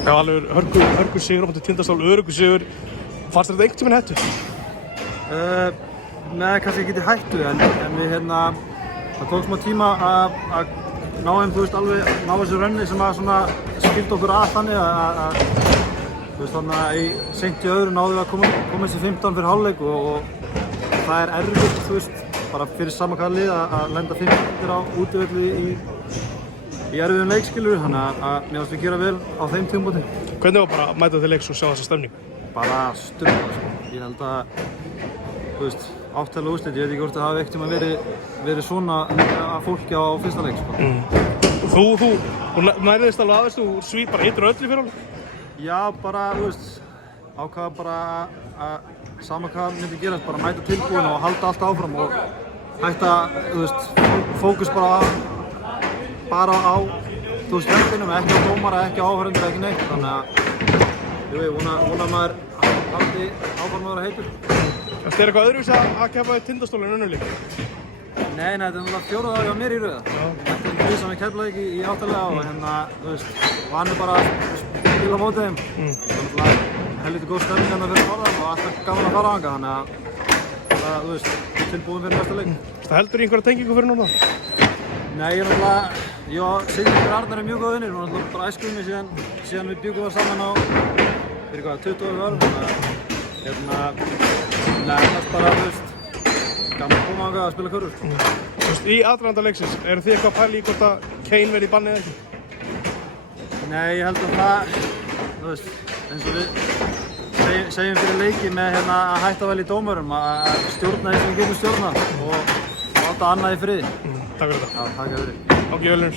Já, alveg hörku sigur á móti Tindastól, öruggur sigur. Fannst þetta einhvern tímann hættu? Nei, kannski ekki til hættu, en við það tók smá tíma að ná þeim, þú veist, alveg ná þessu rönni sem að svona skildi okkur að þannig að þú veist, þannig að seint í öðru náðum við að koma þessi 15 fyrir hálfleik og það er erfitt, þú veist, bara fyrir sama hvaða lið að lenda 15 á útivelli í erfiðum leikskilur, þannig að mér finnst við gera vel á þeim tímapunkti. Hvernig var bara að mæta til leiks og sjá þessa stemningu? Bara sturlað, sko. Ég held að, þú veist, áttalega úrslit, ég veit ekki hvort það hafi ekkert verið svona að fólki á fyrsta leik, sko. Þú nærðist alveg aðeins, þú svipar hittir öllu fyrir hálfleik? Já, bara, þú veist, ákvaða bara að sama hvað myndi gerast, bara mæta tilbúin og halda allt áfram og hætta, þú veist, fókus bara á, þú veist, vellinum, ekki á dómara, ekki á áhorfendur, ekki neitt, þannig að ég vona maður haldi áfram að vera heitur. Það er eitthvað öðruvísi að keppa í Tindastól en önnur leik? Nei, þetta er náttúrulega 4. árið á mér í röða. Þetta er því sem ég Keflavík í áttalega og þú veist, og hann er bara að spila á móti þeim. Það er náttúrulega helviti góð stemning hérna fyrir norðan og alltaf gaman að fara á þangað, þannig að þú veist, tilbúin fyrir næsta leik. Það heldur í einhverja tengingu fyrir norðan? Nei, ég er náttúrulega, ég og Sigmundur Arnar er mjög góð vinnir, við erum náttúrulega bara æskuvinir síðan við bjuggum það saman á, fyrir hvað, 20 árum, þannig að annars bara, þú veist, gaman að koma þangað að spila körfur. Þú veist, í aðdraganda leiksins, eru þið eitthvað að pæla í hvort að Kane verði í banni eða ekki? Nei, ég held að það, þú veist, eins og við segjum fyrir leiki með að hætta vel í dómurum, að stjórna því sem við getum stjórnað og láta annað í friði. Takk fyrir þetta. Já, takk fyrir. Ágæði velunir.